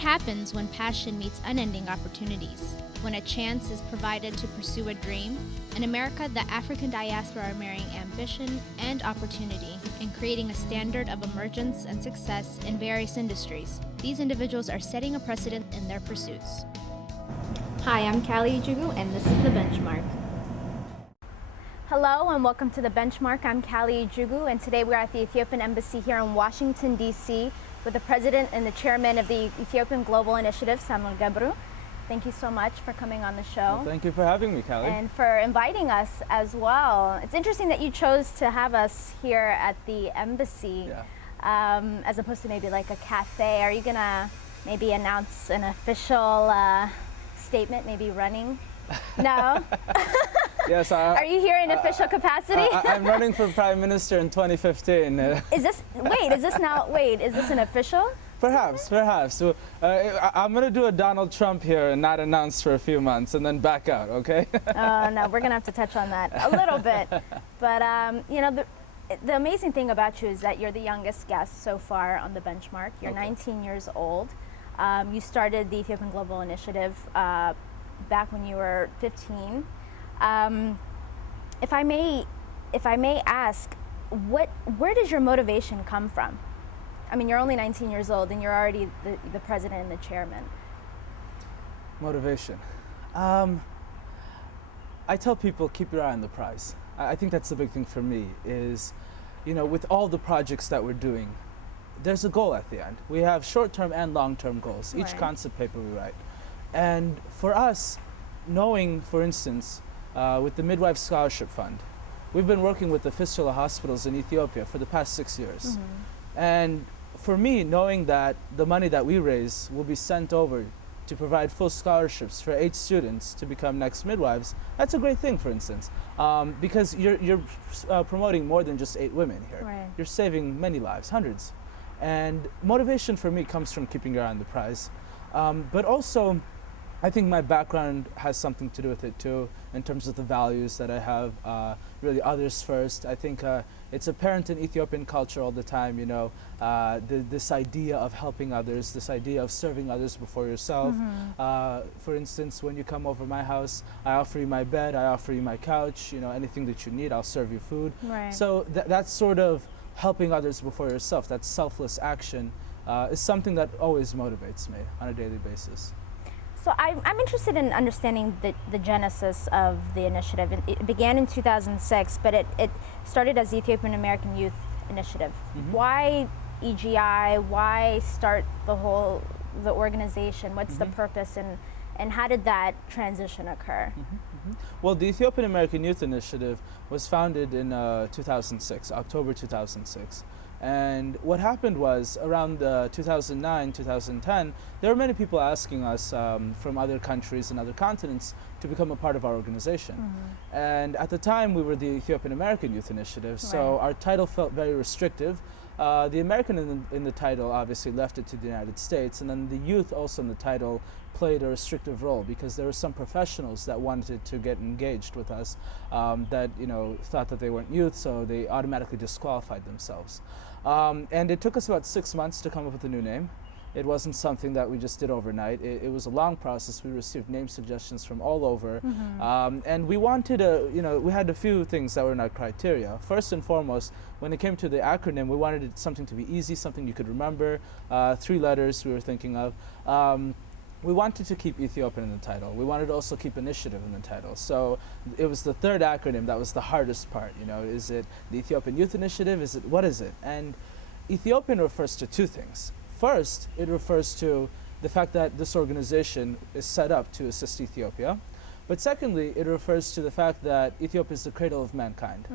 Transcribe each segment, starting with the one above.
What happens when passion meets unending opportunities? When a chance is provided to pursue a dream? In America, the African diaspora are marrying ambition and opportunity and creating a standard of emergence and success in various industries. These individuals are setting a precedent in their pursuits. Hi, I'm Kallie Ejigu, and this is The Benchmark. Hello and welcome to The Benchmark. I'm Kallie Ejigu, and today we're at the Ethiopian Embassy here in Washington, D.C. with the President and the Chairman of the Ethiopian Global Initiative, Samuel Gebru. Thank you so much for coming on the show. Well, thank you for having me, Kallie. And for inviting us as well. It's interesting that you chose to have us here at the embassy, as opposed to maybe like a cafe. Are you gonna maybe announce an official statement, maybe running? No? Yes. Are you here in official capacity? I'm running for Prime Minister in 2015. Is this an official? Perhaps. So, I'm going to do a Donald Trump here and not announce for a few months and then back out, okay? No, we're going to have to touch on that a little bit. But, you know, the amazing thing about you is that you're the youngest guest so far on The Benchmark. You're 19 years old. You started the Ethiopian Global Initiative back when you were 15. If I may ask, where does your motivation come from? I mean, you're only 19 years old and you're already the president and the chairman. Motivation. I tell people, keep your eye on the prize. I think that's the big thing for me is, you know, with all the projects that we're doing, there's a goal at the end. We have short-term and long-term goals, each concept paper we write. And for us, knowing, for instance, with the Midwife Scholarship Fund, we've been working with the fistula hospitals in Ethiopia for the past 6 years. And for me, knowing that the money that we raise will be sent over to provide full scholarships for 8 students to become next midwives, that's a great thing, for instance, because you're promoting more than just 8 women here. Right. You're saving many lives, hundreds. And motivation for me comes from keeping your eye on the prize. But also, I think my background has something to do with it too, in terms of the values that I have, really others first. I think it's apparent in Ethiopian culture all the time, you know, this idea of helping others, this idea of serving others before yourself. For instance, when you come over my house, I offer you my bed, I offer you my couch, you know, anything that you need, I'll serve you food. Right. So that's sort of helping others before yourself, that selfless action is something that always motivates me on a daily basis. So I'm interested in understanding the genesis of the initiative. It began in 2006, but it started as the Ethiopian American Youth Initiative. Why EGI? Why start the organization? What's the purpose, and how did that transition occur? Well, the Ethiopian American Youth Initiative was founded in 2006, October 2006. And what happened was around 2009, 2010, there were many people asking us from other countries and other continents to become a part of our organization. And at the time, we were the Ethiopian American Youth Initiative, so our title felt very restrictive. The American in the title obviously left it to the United States, and then the youth also in the title played a restrictive role because there were some professionals that wanted to get engaged with us that, you know, thought that they weren't youth, so they automatically disqualified themselves. And it took us about 6 months to come up with a new name. It wasn't something that we just did overnight. It was a long process. We received name suggestions from all over. And we wanted we had a few things that were in our criteria. First and foremost, when it came to the acronym, we wanted something to be easy, something you could remember. 3 letters we were thinking of. We wanted to keep Ethiopian in the title. We wanted to also keep initiative in the title. So it was the third acronym that was the hardest part. You know, is it the Ethiopian Youth Initiative? What is it? And Ethiopian refers to 2 things. First, it refers to the fact that this organization is set up to assist Ethiopia. But secondly, it refers to the fact that Ethiopia is the cradle of mankind.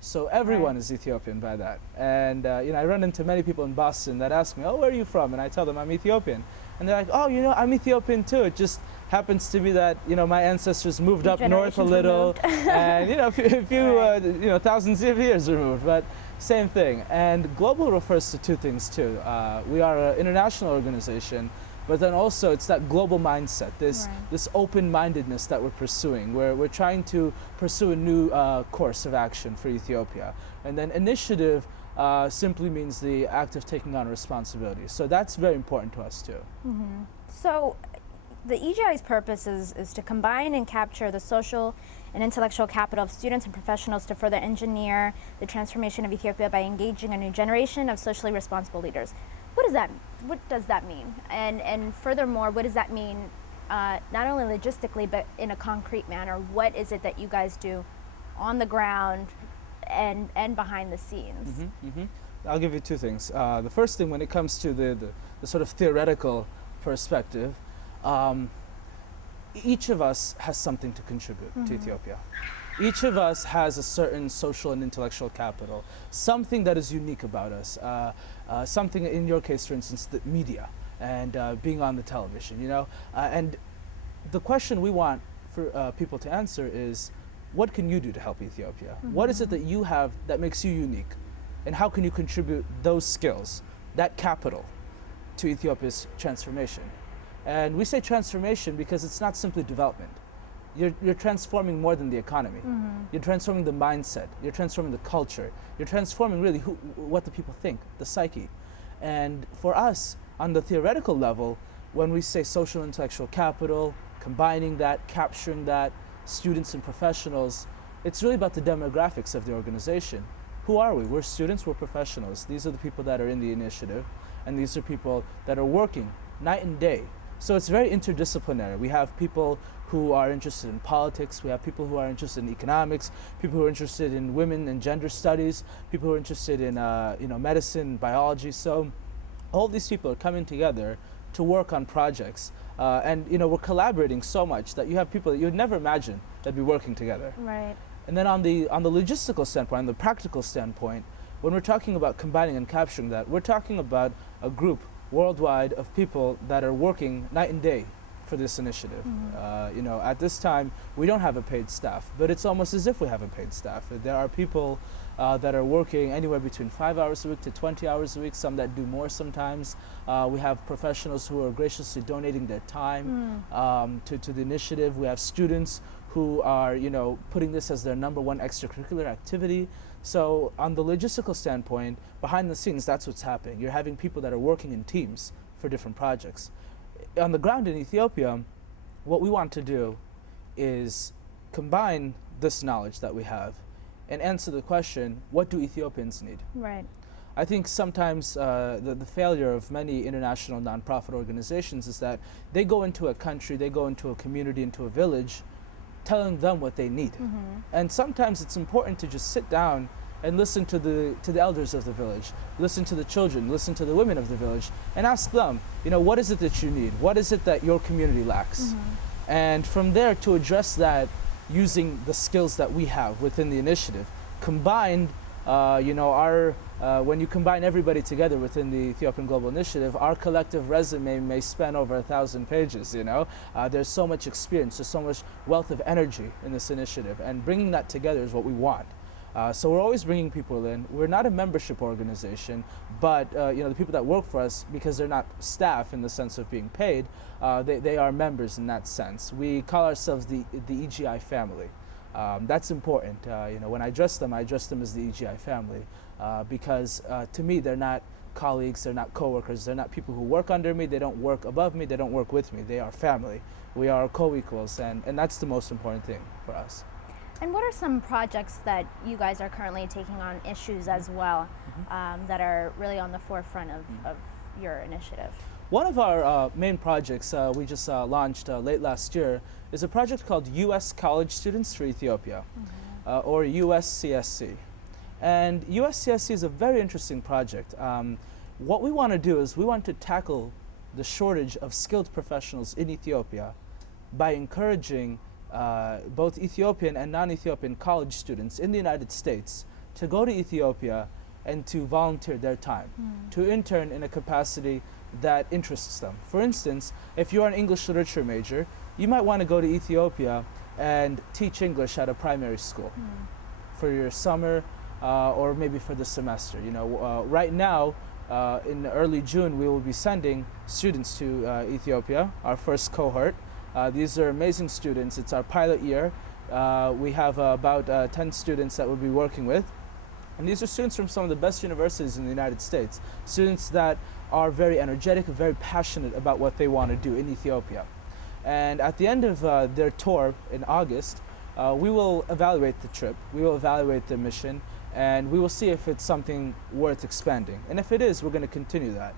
So everyone is Ethiopian by that. And you know, I run into many people in Boston that ask me, "Oh, where are you from?" And I tell them I'm Ethiopian. And they're like, "Oh, you know, I'm Ethiopian too. It just happens to be that, you know, my ancestors moved up north a little, and you know, a few you know, thousands of years removed, but same thing." And global refers to 2 things too. We are an international organization, but then also it's that global mindset, this open-mindedness that we're pursuing, where we're trying to pursue a new course of action for Ethiopia. And then initiative simply means the act of taking on responsibility. So that's very important to us too. So the EGI's purpose is to combine and capture the social and intellectual capital of students and professionals to further engineer the transformation of Ethiopia by engaging a new generation of socially responsible leaders. What does that mean? And furthermore, what does that mean not only logistically but in a concrete manner? What is it that you guys do on the ground and behind the scenes? I'll give you two things. The first thing, when it comes to the sort of theoretical perspective, each of us has something to contribute to Ethiopia. Each of us has a certain social and intellectual capital, something that is unique about us, something, in your case, for instance, the media and being on the television, you know. And the question we want for people to answer is, what can you do to help Ethiopia? What is it that you have that makes you unique? And how can you contribute those skills, that capital, to Ethiopia's transformation? And we say transformation because it's not simply development. You're transforming more than the economy. You're transforming the mindset. You're transforming the culture. You're transforming really what the people think, the psyche. And for us, on the theoretical level, when we say social intellectual capital, combining that, capturing that, students and professionals, it's really about the demographics of the organization. Who are we? We're students, we're professionals. These are the people that are in the initiative, and these are people that are working night and day. So it's very interdisciplinary. We have people who are interested in politics, we have people who are interested in economics, people who are interested in women and gender studies, people who are interested in medicine, biology. So all these people are coming together to work on projects. And we're collaborating so much that you have people that you would never imagine that'd be working together. Right. And then on the logistical standpoint, on the practical standpoint, when we're talking about combining and capturing that, we're talking about a group worldwide of people that are working night and day for this initiative. At this time, we don't have a paid staff, but it's almost as if we have a paid staff. There are people that are working anywhere between 5 hours a week to 20 hours a week, some that do more sometimes. We have professionals who are graciously donating their time to the initiative. We have students who are, putting this as their #1 extracurricular activity. So on the logistical standpoint, behind the scenes, that's what's happening. You're having people that are working in teams for different projects. On the ground in Ethiopia, what we want to do is combine this knowledge that we have and answer the question, what do Ethiopians need? Right. I think sometimes the failure of many international nonprofit organizations is that they go into a country, they go into a community, into a village, telling them what they need. And sometimes it's important to just sit down and listen to the elders of the village, listen to the children, listen to the women of the village, and ask them, what is it that you need? What is it that your community lacks? And from there, to address that using the skills that we have within the initiative, combined, when you combine everybody together within the Ethiopian Global Initiative, our collective resume may span over 1,000 pages, There's so much experience, there's so much wealth of energy in this initiative, and bringing that together is what we want. So we're always bringing people in. We're not a membership organization, but the people that work for us, because they're not staff in the sense of being paid, they are members in that sense. We call ourselves the EGI family. That's important. When I address them as the EGI family, because to me, they're not colleagues, they're not coworkers, they're not people who work under me, they don't work above me, they don't work with me. They are family. We are co-equals, and that's the most important thing for us. And what are some projects that you guys are currently taking on issues as well that are really on the forefront of your initiative? One of our main projects we just launched late last year is a project called U.S. College Students for Ethiopia, or USCSC. And USCSC is a very interesting project. What we want to do is we want to tackle the shortage of skilled professionals in Ethiopia by encouraging both Ethiopian and non-Ethiopian college students in the United States to go to Ethiopia and to volunteer their time, to intern in a capacity that interests them. For instance, if you're an English literature major, you might want to go to Ethiopia and teach English at a primary school for your summer or maybe for the semester. Right now, in early June, we will be sending students to Ethiopia, our first cohort. These are amazing students. It's our pilot year. We have about 10 students that we'll be working with. And these are students from some of the best universities in the United States, students that are very energetic, very passionate about what they want to do in Ethiopia. And at the end of their tour in August, we will evaluate the trip, we will evaluate the mission, and we will see if it's something worth expanding. And if it is, we're going to continue that.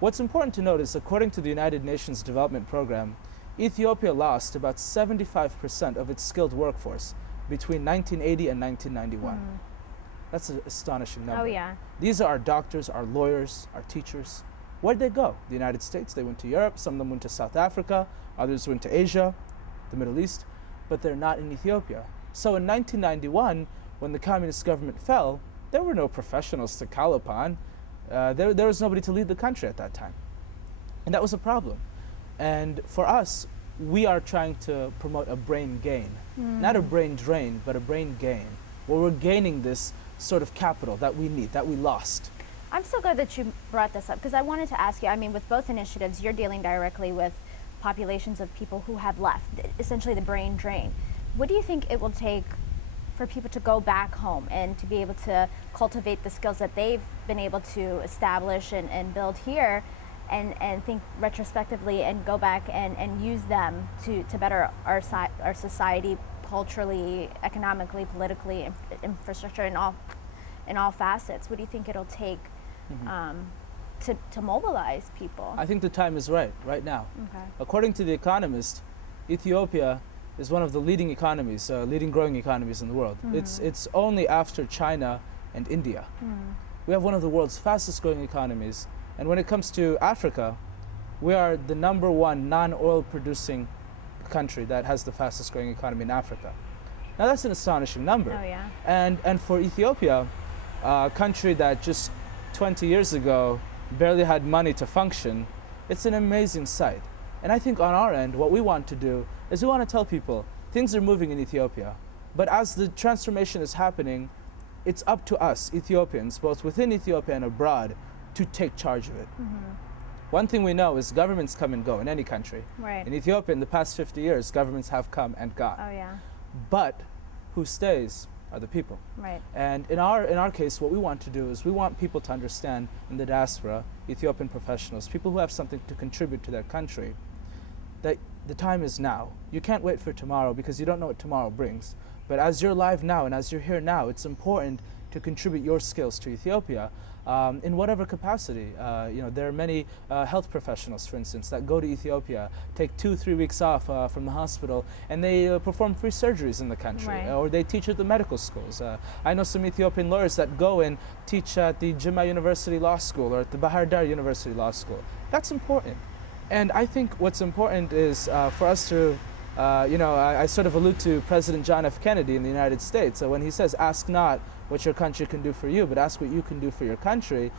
What's important to note is, according to the United Nations Development Program, Ethiopia lost about 75% of its skilled workforce between 1980 and 1991. That's an astonishing number. Oh, yeah. These are our doctors, our lawyers, our teachers. Where'd they go? The United States, they went to Europe, some of them went to South Africa, others went to Asia, the Middle East, but they're not in Ethiopia. So in 1991, when the communist government fell, there were no professionals to call upon. There was nobody to lead the country at that time. And that was a problem. And for us, we are trying to promote a brain gain. Not a brain drain, but a brain gain, where we're gaining this sort of capital that we need, that we lost. I'm so glad that you brought this up, because I wanted to ask you, I mean, with both initiatives, you're dealing directly with populations of people who have left, essentially the brain drain. What do you think it will take for people to go back home and to be able to cultivate the skills that they've been able to establish and build here, and think retrospectively and go back and use them to better our society culturally, economically, politically, infrastructure, in all facets? What do you think it'll take to mobilize people? I think the time is right now. Okay. According to The Economist, Ethiopia is one of the leading economies, leading growing economies in the world. It's only after China and India. We have one of the world's fastest growing economies. And when it comes to Africa, we are the #1 non-oil producing country that has the fastest growing economy in Africa. Now that's an astonishing number. Oh, yeah. And for Ethiopia, a country that just 20 years ago barely had money to function, it's an amazing sight. And I think on our end, what we want to do is we want to tell people things are moving in Ethiopia. But as the transformation is happening, it's up to us, Ethiopians, both within Ethiopia and abroad, to take charge of it. One thing we know is governments come and go in any country. Right. In Ethiopia, in the past 50 years, governments have come and gone. Oh, yeah. But who stays are the people. Right. And in our case, what we want to do is we want people to understand in the diaspora, Ethiopian professionals, people who have something to contribute to their country, that the time is now. You can't wait for tomorrow because you don't know what tomorrow brings. But as you're alive now and as you're here now, it's important to contribute your skills to Ethiopia in whatever capacity. There are many health professionals, for instance, that go to Ethiopia, take 2-3 weeks off from the hospital, and they perform free surgeries in the country, Right. or they teach at the medical schools. I know some Ethiopian lawyers that go and teach at the Jimma University Law School or at the Bahar Dar University Law School. That's important. And I think what's important is for us to I sort of allude to President John F. Kennedy in the United States. So when he says, ask not what your country can do for you, but ask what you can do for your country,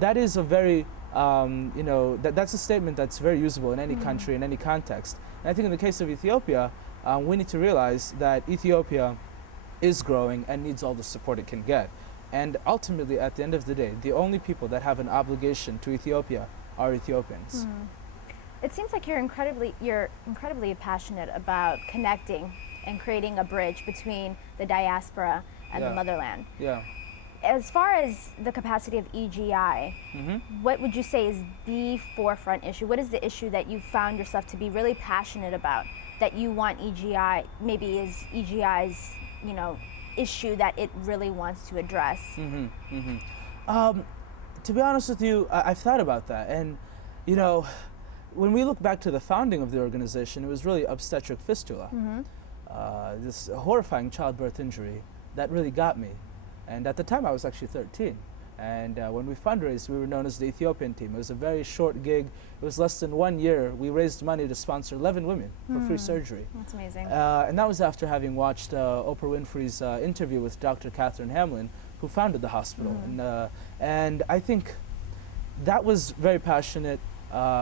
that is a very, that's a statement that's very usable in any country, in any context. And I think in the case of Ethiopia, we need to realize that Ethiopia is growing and needs all the support it can get. And ultimately, at the end of the day, the only people that have an obligation to Ethiopia are Ethiopians. It seems like you're incredibly passionate about connecting and creating a bridge between the diaspora and the motherland. Yeah. As far as the capacity of EGI, what would you say is the forefront issue? What is the issue that you found yourself to be really passionate about, that you want EGI, maybe is EGI's, issue that it really wants to address? To be honest with you, I've thought about that. And, when we look back to the founding of the organization, it was really obstetric fistula, this horrifying childbirth injury that really got me. And at the time, I was actually 13. And when we fundraised, we were known as the Ethiopian team. It was a very short gig. It was less than 1 year. We raised money to sponsor 11 women for free surgery. That's amazing. And that was after having watched Oprah Winfrey's interview with Dr. Catherine Hamlin, who founded the hospital. And I think that was very passionate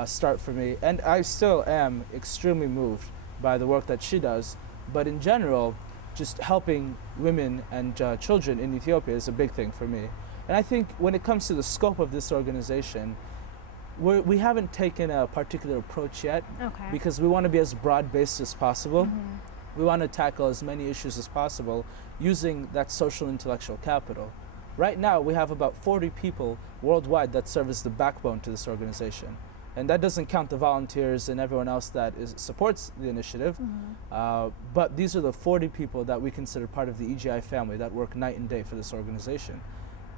start for me. And I still am extremely moved by the work that she does. But in general, just helping women and children in Ethiopia is a big thing for me. And I think when it comes to the scope of this organization, we haven't taken a particular approach yet, because we want to be as broad-based as possible. We want to tackle as many issues as possible using that social intellectual capital. Right now, we have about 40 people worldwide that serve as the backbone to this organization. And that doesn't count the volunteers and everyone else that supports the initiative. But these are the 40 people that we consider part of the EGI family that work night and day for this organization.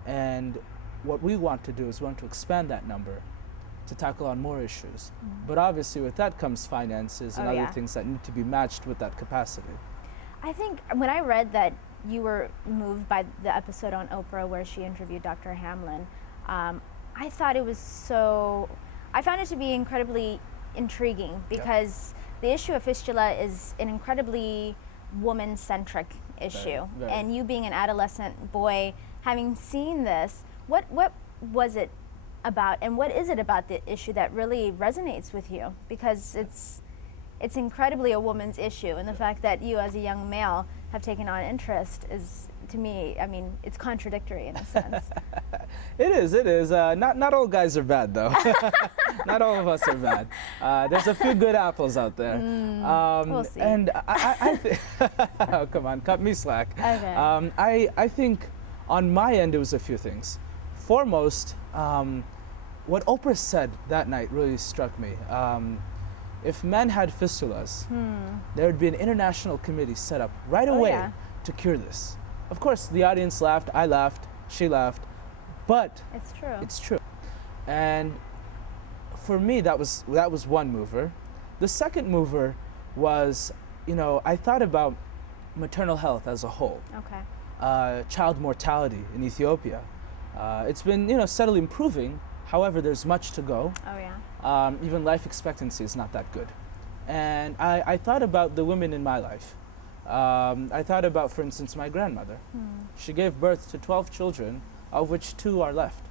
And what we want to do is we want to expand that number to tackle on more issues. But obviously with that comes finances and other things that need to be matched with that capacity. I think when I read that you were moved by the episode on Oprah where she interviewed Dr. Hamlin, I thought it was I found it to be incredibly intriguing because the issue of fistula is an incredibly woman-centric issue. Very. And you being an adolescent boy, having seen this, what was it about, and what is it about the issue that really resonates with you? Because it's incredibly a woman's issue, and the fact that you as a young male have taken on interest is, to me, I mean, it's contradictory in a sense. It is. Not all guys are bad, though. Not all of us are bad. There's a few good apples out there. We'll see. And I think, oh, come on, cut me slack. Okay. I think on my end, it was a few things. Foremost, what Oprah said that night really struck me. If men had fistulas, there would be an international committee set up right away to cure this. Of course, the audience laughed, I laughed, she laughed, but it's true. It's true. And for me, that was one mover. The second mover was, I thought about maternal health as a whole. Okay. Child mortality in Ethiopia. It's been, steadily improving. However, there's much to go. Oh yeah. Even life expectancy is not that good. And I thought about the women in my life. I thought about, for instance, my grandmother. She gave birth to 12 children, of which 2 are left.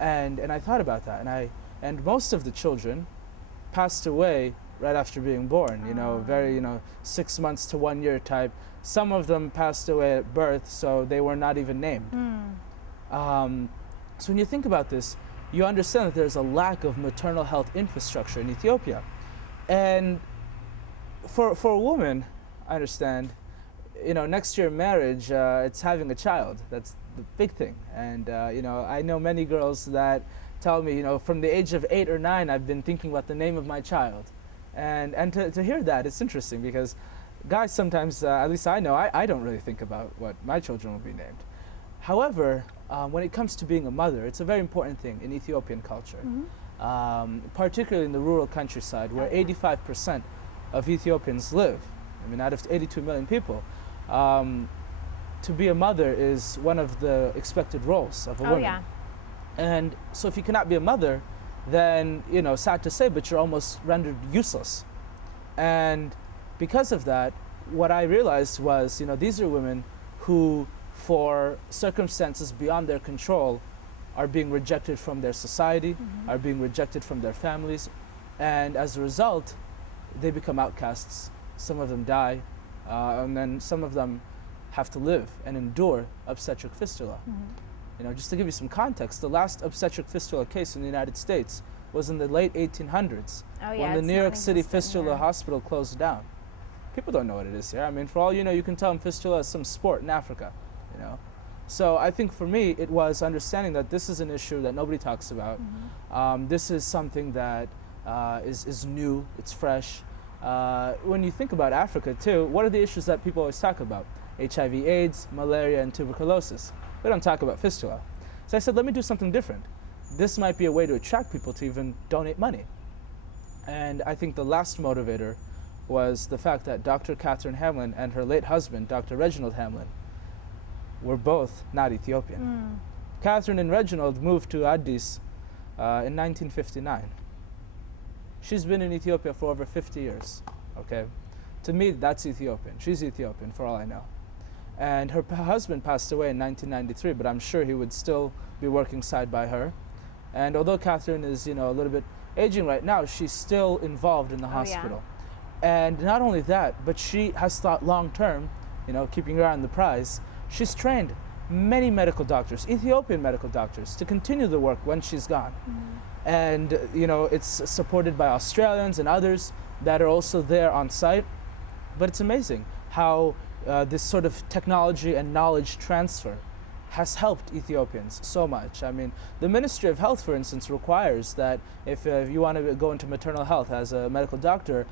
And I thought about that, and most of the children passed away right after being born. Very 6 months to 1 year type. Some of them passed away at birth, so they were not even named. So when you think about this, you understand that there's a lack of maternal health infrastructure in Ethiopia. And for a woman, I understand, next to your marriage, it's having a child. That's the big thing. And, I know many girls that tell me, from the age of 8 or 9, I've been thinking about the name of my child. And to hear that, it's interesting because guys sometimes, at least I know, I don't really think about what my children will be named. However, when it comes to being a mother, it's a very important thing in Ethiopian culture, particularly in the rural countryside where 85% of Ethiopians live. I mean, out of 82 million people, to be a mother is one of the expected roles of a woman. Yeah. And so if you cannot be a mother, then, sad to say, but you're almost rendered useless. And because of that, what I realized was, these are women who, for circumstances beyond their control, are being rejected from their society, are being rejected from their families, and as a result, they become outcasts. Some of them die, and then some of them have to live and endure obstetric fistula. Just to give you some context, the last obstetric fistula case in the United States was in the late 1800s when the New York City Fistula Hospital closed down. People don't know what it is here. I mean, for all you know, you can tell them fistula is some sport in Africa. So I think for me, it was understanding that this is an issue that nobody talks about. This is something that is new, it's fresh. When you think about Africa too, what are the issues that people always talk about? HIV, AIDS, malaria, and tuberculosis. We don't talk about fistula. So I said, let me do something different. This might be a way to attract people to even donate money. And I think the last motivator was the fact that Dr. Catherine Hamlin and her late husband, Dr. Reginald Hamlin, were both not Ethiopian. Catherine and Reginald moved to Addis in 1959. She's been in Ethiopia for over 50 years, okay? To me, that's Ethiopian. She's Ethiopian, for all I know. And her husband passed away in 1993, but I'm sure he would still be working side by her. And although Catherine is, a little bit aging right now, she's still involved in the hospital. And not only that, but she has thought long term, keeping her eye on the prize. She's trained many medical doctors, Ethiopian medical doctors, to continue the work when she's gone. And, it's supported by Australians and others that are also there on site. But it's amazing how this sort of technology and knowledge transfer has helped Ethiopians so much. I mean, the Ministry of Health, for instance, requires that if you want to go into maternal health as a medical doctor,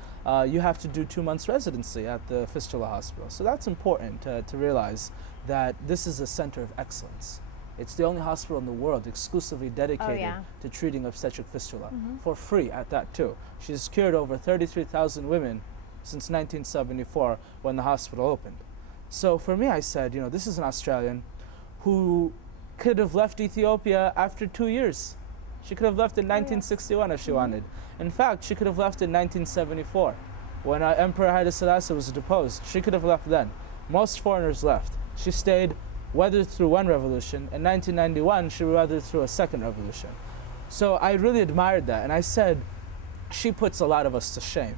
you have to do 2 months residency at the fistula hospital. So that's important to realize that this is a center of excellence. It's the only hospital in the world exclusively dedicated to treating obstetric fistula for free at that too. She's cured over 33,000 women since 1974 when the hospital opened. So for me, I said, you know, this is an Australian who could have left Ethiopia after 2 years. She could have left in 1961 if she wanted. In fact, she could have left in 1974 when Emperor Haile Selassie was deposed. She could have left then. Most foreigners left. She stayed, weathered through one revolution. In 1991, she weathered through a second revolution. So I really admired that, and I said, she puts a lot of us to shame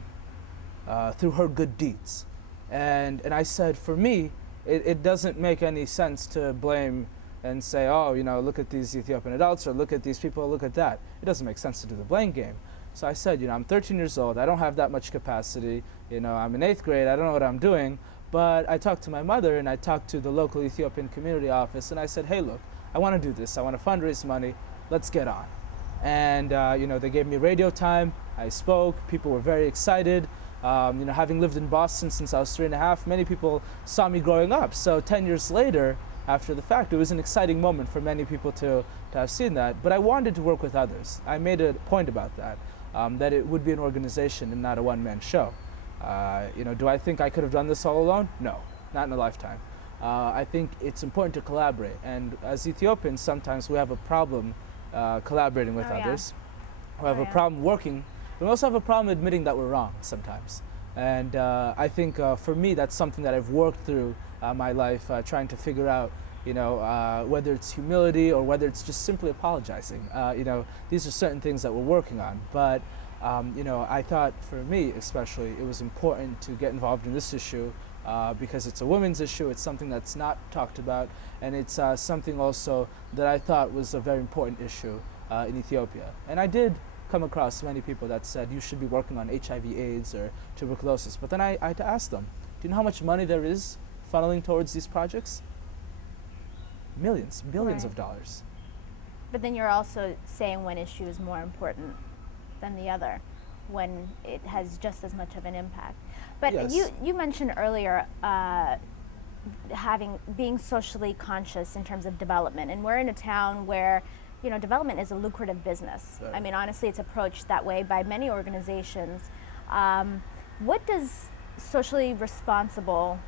through her good deeds. And I said, for me, it doesn't make any sense to blame and say, oh, you know, look at these Ethiopian adults, or look at these people, look at that. It doesn't make sense to do the blame game. So I said, you know, I'm 13 years old, I don't have that much capacity, you know, I'm in 8th grade, I don't know what I'm doing, but I talked to my mother and I talked to the local Ethiopian community office, and I said, hey, look, I want to do this, I want to fundraise money, let's get on. And, you know, they gave me radio time, I spoke, people were very excited. You know, having lived in Boston since I was 3.5, many people saw me growing up. So 10 years later, after the fact, it was an exciting moment for many people to have seen that. But I wanted to work with others. I made a point about that, that it would be an organization and not a one-man show. You know, do I think I could have done this all alone? No, not in a lifetime. I think it's important to collaborate. And as Ethiopians, sometimes we have a problem collaborating with others. We have a problem working. We also have a problem admitting that we're wrong sometimes. And I think for me, that's something that I've worked through my life, trying to figure out, you know, whether it's humility or whether it's just simply apologizing. You know, these are certain things that we're working on. But, you know, I thought for me especially, it was important to get involved in this issue because it's a women's issue, it's something that's not talked about, and it's something also that I thought was a very important issue in Ethiopia. And I did come across many people that said you should be working on HIV/AIDS or tuberculosis, but then I had to ask them, do you know how much money there is funneling towards these projects? Millions, billions of dollars. But then you're also saying one issue is more important than the other, when it has just as much of an impact. But you mentioned earlier being socially conscious in terms of development, and we're in a town where, you know, development is a lucrative business. Right. I mean, honestly, it's approached that way by many organizations. What does socially responsible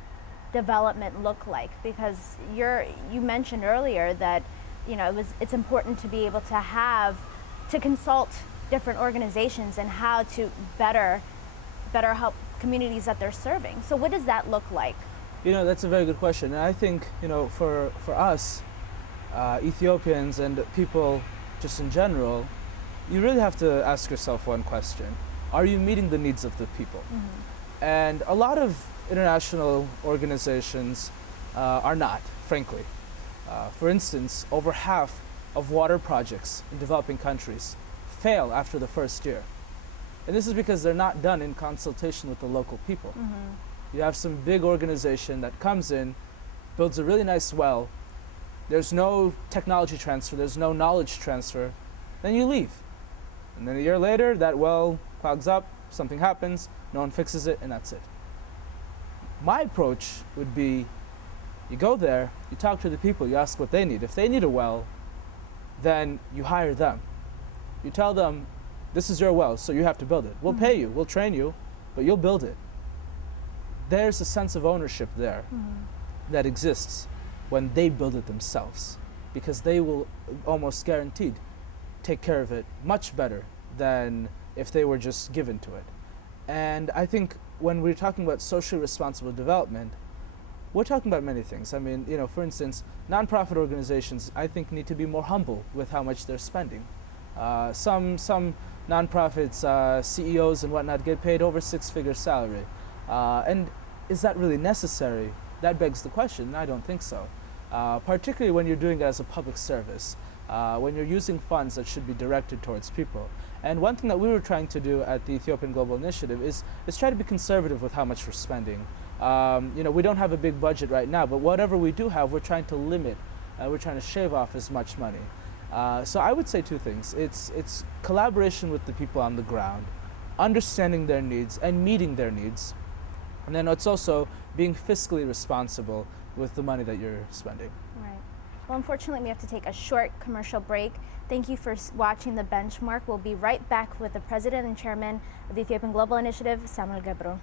development look like? Because you mentioned earlier that, you know, it's important to be able to consult different organizations and how to better help communities that they're serving. So what does that look like? You know, that's a very good question. And I think, you know, for us, Ethiopians and people just in general, you really have to ask yourself one question. Are you meeting the needs of the people? And a lot of international organizations are not, frankly. For instance, over half of water projects in developing countries fail after the first year. And this is because they're not done in consultation with the local people. You have some big organization that comes in, builds a really nice well, there's no technology transfer, there's no knowledge transfer, then you leave. And then a year later, that well clogs up, something happens, no one fixes it, and that's it. My approach would be, you go there, you talk to the people, you ask what they need. If they need a well, then you hire them. You tell them, this is your well, so you have to build it. We'll pay you, we'll train you, but you'll build it. There's a sense of ownership there that exists when they build it themselves, because they will almost guaranteed take care of it much better than if they were just given to it. And I think when we're talking about socially responsible development, we're talking about many things. I mean, you know, for instance, nonprofit organizations, I think, need to be more humble with how much they're spending. Some nonprofits, CEOs and whatnot, get paid over six-figure salary. And is that really necessary? That begs the question. I don't think so. Particularly when you're doing it as a public service, when you're using funds that should be directed towards people. And one thing that we were trying to do at the Ethiopian Global Initiative is try to be conservative with how much we're spending. You know, we don't have a big budget right now, but whatever we do have, we're trying to limit we're trying to shave off as much money. So I would say two things. It's collaboration with the people on the ground, understanding their needs and meeting their needs. And then it's also being fiscally responsible with the money that you're spending. Right. Well, unfortunately, we have to take a short commercial break. Thank you for watching The Benchmark. We'll be right back with the President and Chairman of the Ethiopian Global Initiative, Samuel Gebru.